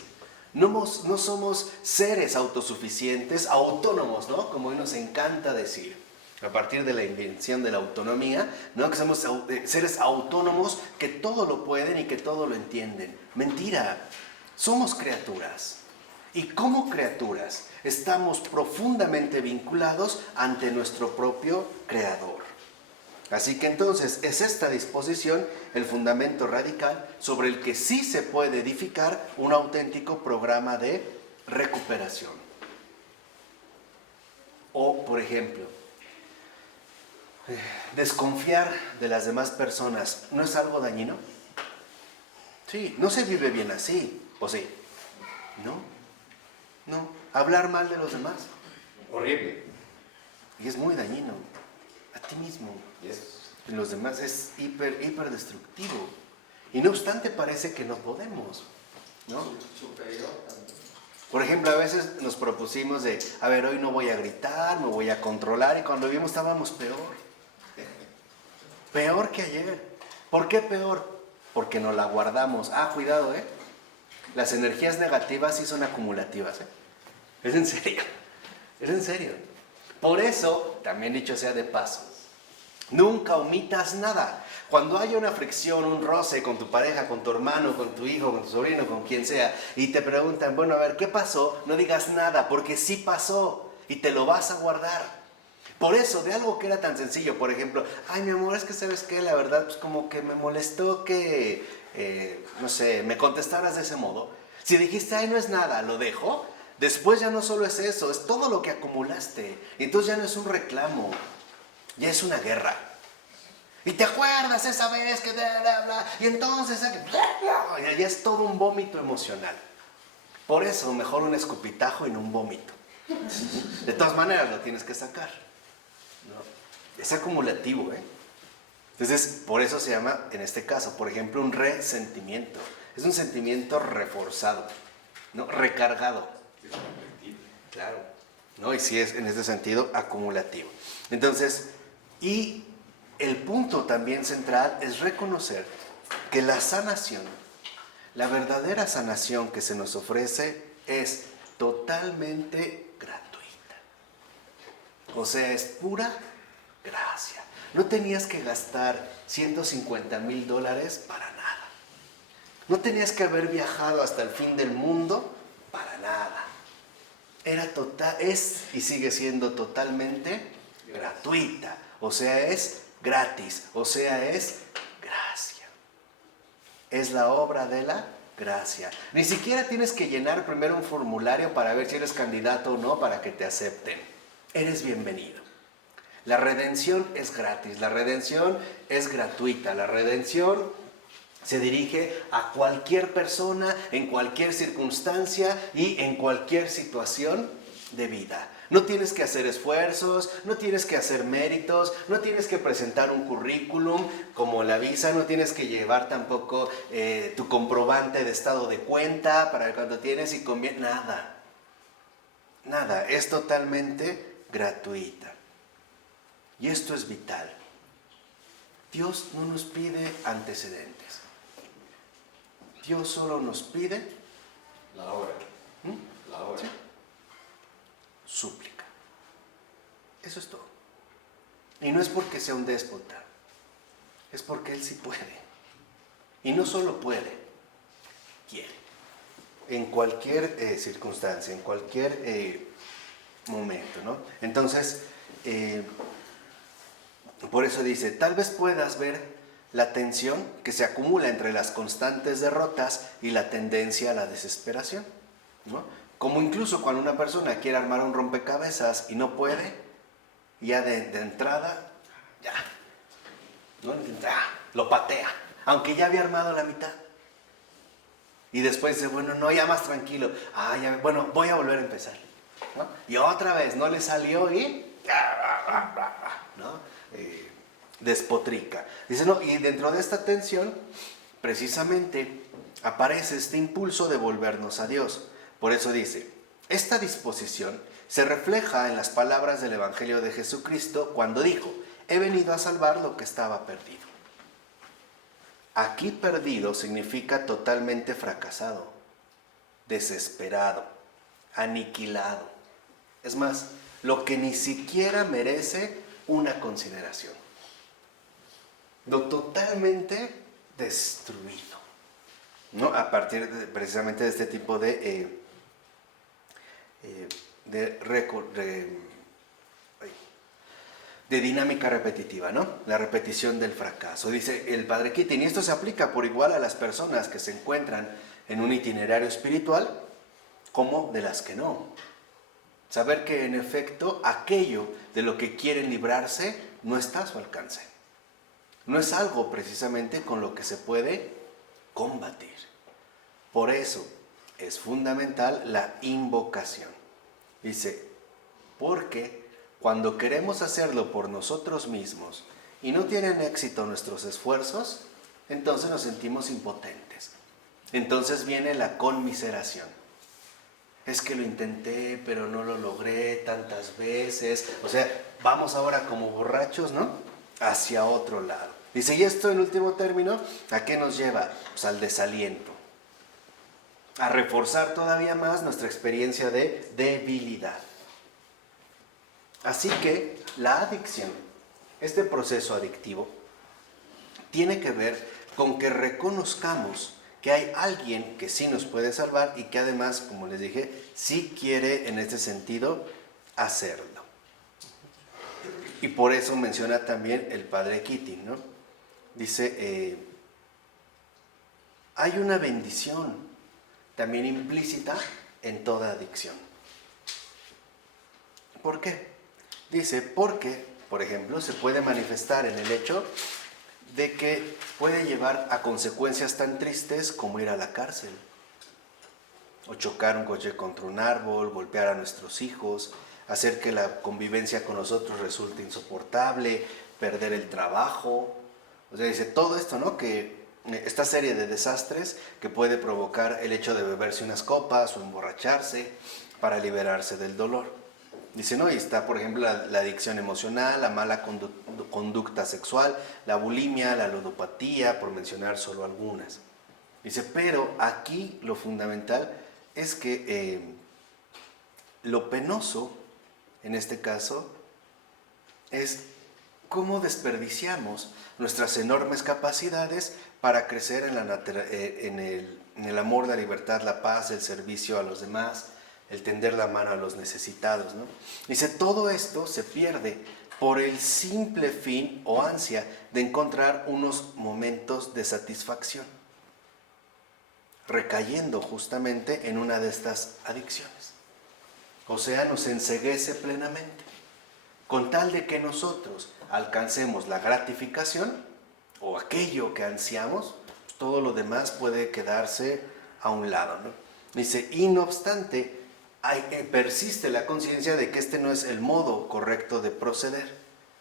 no somos seres autosuficientes, autónomos, ¿no? Como hoy nos encanta decir, a partir de la invención de la autonomía, ¿no? Que somos seres autónomos que todo lo pueden y que todo lo entienden. Mentira, somos criaturas. Y como criaturas estamos profundamente vinculados ante nuestro propio Creador. Así que entonces es esta disposición el fundamento radical sobre el que sí se puede edificar un auténtico programa de recuperación. O, por ejemplo, desconfiar de las demás personas, ¿no es algo dañino? Sí, no se vive bien así, ¿o sí? ¿No? No, hablar mal de los demás. Horrible. Y es muy dañino. A ti mismo. En los demás es hiper destructivo. Y no obstante parece que no podemos, ¿no? Superior también. Por ejemplo, a veces nos propusimos de, a ver, hoy no voy a gritar, me voy a controlar, y cuando vimos estábamos peor. Peor que ayer. ¿Por qué peor? Porque nos la guardamos. Ah, cuidado, Las energías negativas sí son acumulativas, Es en serio. Es en serio. Por eso, también dicho sea de paso, nunca omitas nada. Cuando haya una fricción, un roce con tu pareja, con tu hermano, con tu hijo, con tu sobrino, con quien sea, y te preguntan, bueno, a ver, ¿qué pasó? No digas nada, porque sí pasó y te lo vas a guardar. Por eso, de algo que era tan sencillo, por ejemplo, ay, mi amor, es que ¿sabes qué? La verdad, pues como que me molestó que, no sé, me contestaras de ese modo. Si dijiste, ay, no es nada, lo dejo, después ya no solo es eso, es todo lo que acumulaste. Entonces ya no es un reclamo, ya es una guerra. Y te acuerdas esa vez que bla, bla, bla, y entonces ya es todo un vómito emocional. Por eso, mejor un escupitajo y no un vómito. De todas maneras, lo tienes que sacar. ¿No? Es acumulativo, Entonces, por eso se llama, en este caso, por ejemplo, un resentimiento. Es un sentimiento reforzado, ¿no? Recargado. Claro, ¿no? Y sí es, en este sentido, acumulativo. Entonces, y el punto también central es reconocer que la sanación, la verdadera sanación que se nos ofrece es totalmente gratuita. O sea, es pura gracia. No tenías que gastar $150,000 para nada. No tenías que haber viajado hasta el fin del mundo para nada. Era total, es y sigue siendo totalmente gratuita. O sea, es gratis. O sea, es gracia. Es la obra de la gracia. Ni siquiera tienes que llenar primero un formulario para ver si eres candidato o no para que te acepten. Eres bienvenido. La redención es gratis, la redención es gratuita, la redención se dirige a cualquier persona, en cualquier circunstancia y en cualquier situación de vida. No tienes que hacer esfuerzos, no tienes que hacer méritos, no tienes que presentar un currículum como la visa, no tienes que llevar tampoco tu comprobante de estado de cuenta para cuando tienes y conviene, nada. Nada, es totalmente gratuita. Y esto es vital. Dios no nos pide antecedentes. Dios solo nos pide La obra. La obra. ¿sí? Súplica. Eso es todo. Y no es porque sea un déspota, es porque Él sí puede. Y no solo puede, quiere. En cualquier circunstancia, en cualquier momento, ¿no? Entonces, por eso dice, tal vez puedas ver la tensión que se acumula entre las constantes derrotas y la tendencia a la desesperación, ¿no? Como incluso cuando una persona quiere armar un rompecabezas y no puede, ya de entrada, ya, ¿no? Lo patea, aunque ya había armado la mitad. Y después dice, bueno, no, ya más tranquilo, ya, bueno, voy a volver a empezar, ¿no? Y otra vez, no le salió y, ¿no? Despotrica. Dice, no, y dentro de esta tensión, precisamente, aparece este impulso de volvernos a Dios. Por eso dice, esta disposición se refleja en las palabras del Evangelio de Jesucristo cuando dijo, he venido a salvar lo que estaba perdido. Aquí perdido significa totalmente fracasado, desesperado, aniquilado. Es más, lo que ni siquiera merece una consideración. Lo totalmente destruido, ¿no? A partir precisamente de este tipo de dinámica repetitiva, ¿no? La repetición del fracaso. Dice el padre Keating, y esto se aplica por igual a las personas que se encuentran en un itinerario espiritual como de las que no. Saber que en efecto aquello de lo que quieren librarse no está a su alcance. No es algo precisamente con lo que se puede combatir. Por eso es fundamental la invocación. Dice, porque cuando queremos hacerlo por nosotros mismos y no tienen éxito nuestros esfuerzos, entonces nos sentimos impotentes. Entonces viene la conmiseración. Es que lo intenté, pero no lo logré tantas veces. O sea, vamos ahora como borrachos, ¿no? Hacia otro lado. Dice, y esto en último término, ¿a qué nos lleva? Pues al desaliento. A reforzar todavía más nuestra experiencia de debilidad. Así que la adicción, este proceso adictivo, tiene que ver con que reconozcamos que hay alguien que sí nos puede salvar y que además, como les dije, sí quiere en este sentido hacerlo. Y por eso menciona también el padre Keating, ¿no? Dice, hay una bendición también implícita en toda adicción. ¿Por qué? Dice, porque, por ejemplo, se puede manifestar en el hecho de que puede llevar a consecuencias tan tristes como ir a la cárcel, o chocar un coche contra un árbol, golpear a nuestros hijos, hacer que la convivencia con nosotros resulte insoportable, perder el trabajo. O sea, dice todo esto, ¿no? Que esta serie de desastres que puede provocar el hecho de beberse unas copas o emborracharse para liberarse del dolor. Dice, no, y está, por ejemplo, la adicción emocional, la mala conducta sexual, la bulimia, la ludopatía, por mencionar solo algunas. Dice, pero aquí lo fundamental es que lo penoso, en este caso, es cómo desperdiciamos nuestras enormes capacidades para crecer en el amor, la libertad, la paz, el servicio a los demás, el tender la mano a los necesitados, ¿no? Dice, todo esto se pierde por el simple fin o ansia de encontrar unos momentos de satisfacción, recayendo justamente en una de estas adicciones. O sea, nos enceguece plenamente, con tal de que nosotros alcancemos la gratificación o aquello que ansiamos, pues todo lo demás puede quedarse a un lado, ¿no? Dice, y no obstante, persiste la conciencia de que este no es el modo correcto de proceder,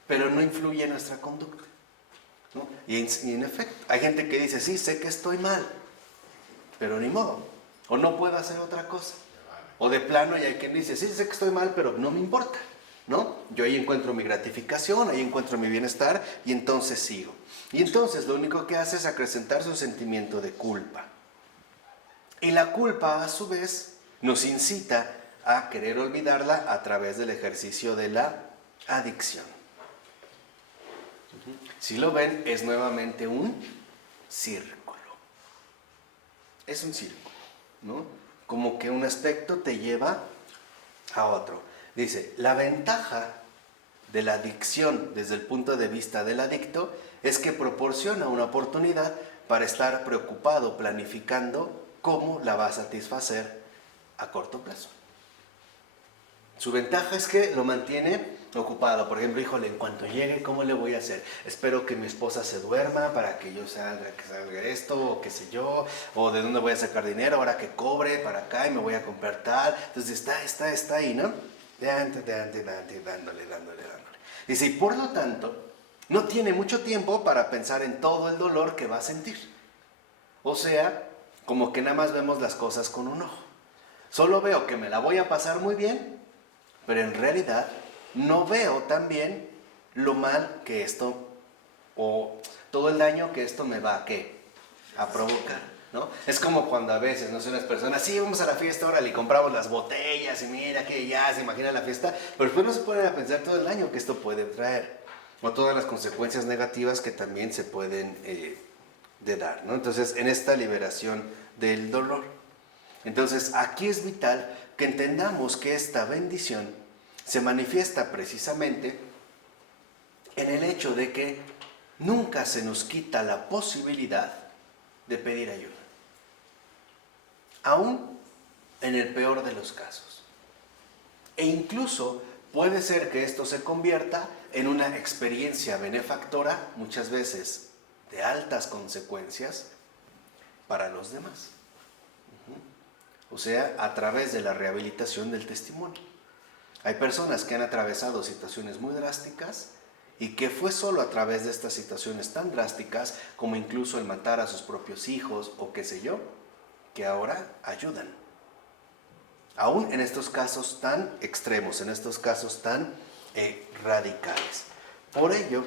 pero no influye en nuestra conducta, ¿no? Y en efecto, hay gente que dice, sí, sé que estoy mal, pero ni modo, o no puedo hacer otra cosa, o de plano, y hay quien dice, sí, sé que estoy mal, pero no me importa, ¿no? Yo ahí encuentro mi gratificación, ahí encuentro mi bienestar, y entonces sigo. Y entonces lo único que hace es acrecentar su sentimiento de culpa. Y la culpa, a su vez, nos incita a querer olvidarla a través del ejercicio de la adicción. Si lo ven, es nuevamente un círculo. Es un círculo, ¿no? Como que un aspecto te lleva a otro. Dice, la ventaja de la adicción desde el punto de vista del adicto es que proporciona una oportunidad para estar preocupado, planificando cómo la va a satisfacer a corto plazo. Su ventaja es que lo mantiene ocupado. Por ejemplo, híjole, en cuanto llegue, ¿cómo le voy a hacer? Espero que mi esposa se duerma para que yo salga esto, o qué sé yo, o de dónde voy a sacar dinero, ahora que cobre para acá y me voy a comprar tal. Entonces está ahí, ¿no? Dándole. Dice, y por lo tanto, no tiene mucho tiempo para pensar en todo el dolor que va a sentir. O sea, como que nada más vemos las cosas con un ojo. Solo veo que me la voy a pasar muy bien, pero en realidad no veo también lo mal que esto, o todo el daño que esto me va a, ¿qué?, a provocar, ¿no? Es como cuando a veces, no sé, las personas, sí, vamos a la fiesta, órale, y compramos las botellas, y mira que ya se imagina la fiesta, pero después no se ponen a pensar todo el daño que esto puede traer, o todas las consecuencias negativas que también se pueden de dar, ¿no? Entonces, en esta liberación del dolor. Entonces, aquí es vital que entendamos que esta bendición se manifiesta precisamente en el hecho de que nunca se nos quita la posibilidad de pedir ayuda, aún en el peor de los casos. E incluso puede ser que esto se convierta en una experiencia benefactora, muchas veces de altas consecuencias para los demás. O sea, a través de la rehabilitación del testimonio. Hay personas que han atravesado situaciones muy drásticas y que fue solo a través de estas situaciones tan drásticas, como incluso el matar a sus propios hijos o qué sé yo, que ahora ayudan. Aún en estos casos tan extremos, en estos casos tan radicales. Por ello,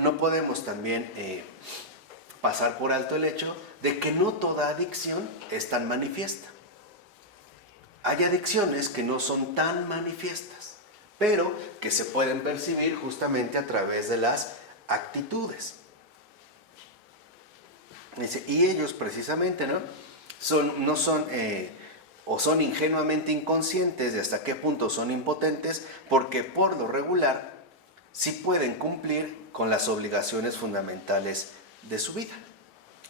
no podemos también pasar por alto el hecho de que no toda adicción es tan manifiesta. Hay adicciones que no son tan manifiestas, pero que se pueden percibir justamente a través de las actitudes. Y ellos precisamente son ingenuamente inconscientes de hasta qué punto son impotentes, porque por lo regular sí pueden cumplir con las obligaciones fundamentales de su vida.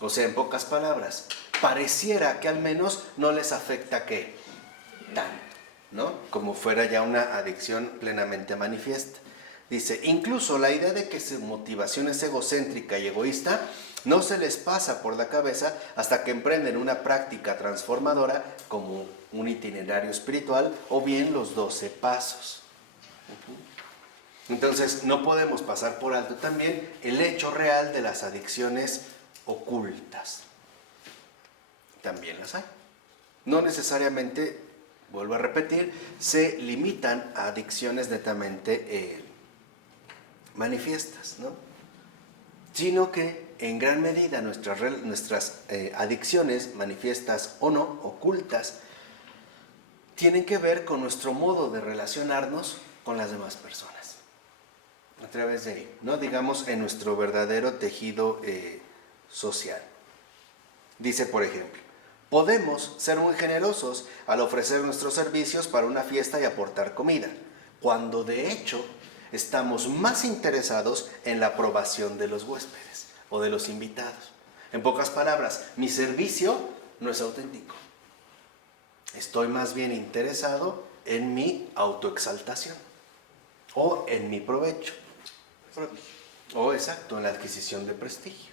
O sea, en pocas palabras, pareciera que al menos no les afecta ¿qué? Tanto, ¿no? Como fuera ya una adicción plenamente manifiesta. Dice, incluso la idea de que su motivación es egocéntrica y egoísta no se les pasa por la cabeza hasta que emprenden una práctica transformadora como un itinerario espiritual o bien los 12 pasos. Entonces, no podemos pasar por alto también el hecho real de las adicciones ocultas. También las hay. No necesariamente, vuelvo a repetir, se limitan a adicciones netamente manifiestas, ¿no? Sino que en gran medida nuestras adicciones manifiestas o no, ocultas, tienen que ver con nuestro modo de relacionarnos con las demás personas. A través de ahí, ¿no? Digamos, en nuestro verdadero tejido social. Dice, por ejemplo, podemos ser muy generosos al ofrecer nuestros servicios para una fiesta y aportar comida, cuando de hecho estamos más interesados en la aprobación de los huéspedes o de los invitados. En pocas palabras, mi servicio no es auténtico. Estoy más bien interesado en mi autoexaltación o en mi provecho. O exacto, en la adquisición de prestigio,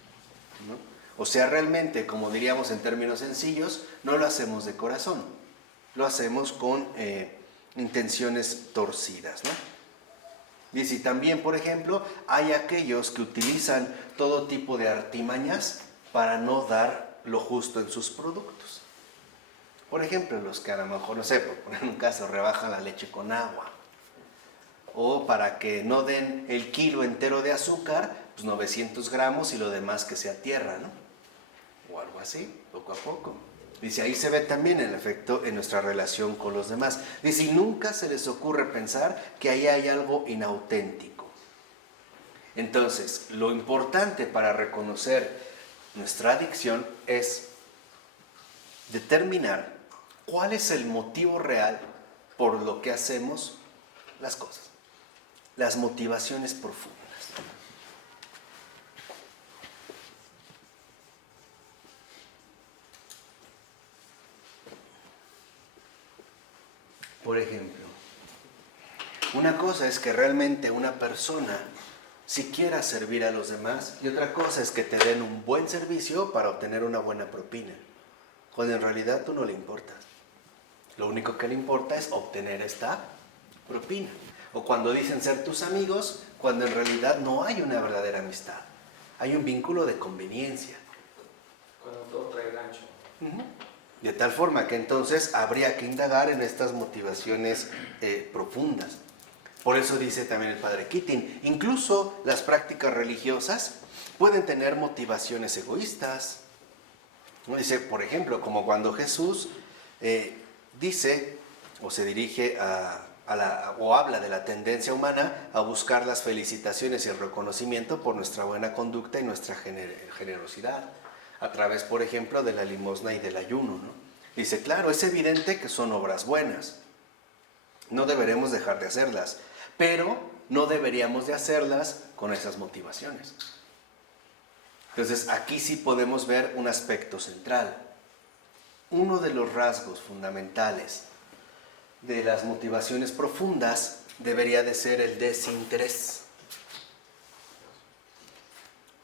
¿no? O sea, realmente, como diríamos en términos sencillos, no lo hacemos de corazón, lo hacemos con intenciones torcidas, ¿no? Dice, y también, por ejemplo, hay aquellos que utilizan todo tipo de artimañas para no dar lo justo en sus productos. Por ejemplo, los que a lo mejor, no sé, por poner un caso, rebajan la leche con agua. O para que no den el kilo entero de azúcar, pues 900 gramos y lo demás que sea tierra, ¿no? O algo así, poco a poco. Dice, ahí se ve también el efecto en nuestra relación con los demás. Dice, y nunca se les ocurre pensar que ahí hay algo inauténtico. Entonces, lo importante para reconocer nuestra adicción es determinar cuál es el motivo real por lo que hacemos las cosas. Las motivaciones profundas. Por ejemplo, una cosa es que realmente una persona si quiera servir a los demás y otra cosa es que te den un buen servicio para obtener una buena propina, cuando en realidad tú no le importas. Lo único que le importa es obtener esta propina. O cuando dicen ser tus amigos, cuando en realidad no hay una verdadera amistad. Hay un vínculo de conveniencia. Cuando todo trae gancho. De tal forma que entonces habría que indagar en estas motivaciones profundas. Por eso dice también el padre Keating, incluso las prácticas religiosas pueden tener motivaciones egoístas. Dice, por ejemplo, como cuando Jesús dice o se dirige o habla de la tendencia humana a buscar las felicitaciones y el reconocimiento por nuestra buena conducta y nuestra generosidad, a través, por ejemplo, de la limosna y del ayuno, ¿no? Dice, claro, es evidente que son obras buenas, no deberemos dejar de hacerlas, pero no deberíamos de hacerlas con esas motivaciones. Entonces, aquí sí podemos ver un aspecto central. Uno de los rasgos fundamentales de las motivaciones profundas debería de ser el desinterés.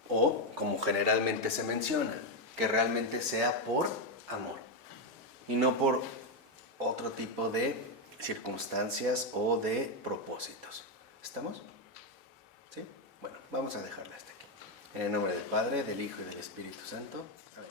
O, como generalmente se menciona, que realmente sea por amor y no por otro tipo de circunstancias o de propósitos. ¿Estamos? ¿Sí? Bueno, vamos a dejarla hasta aquí. En el nombre del Padre, del Hijo y del Espíritu Santo. Amén.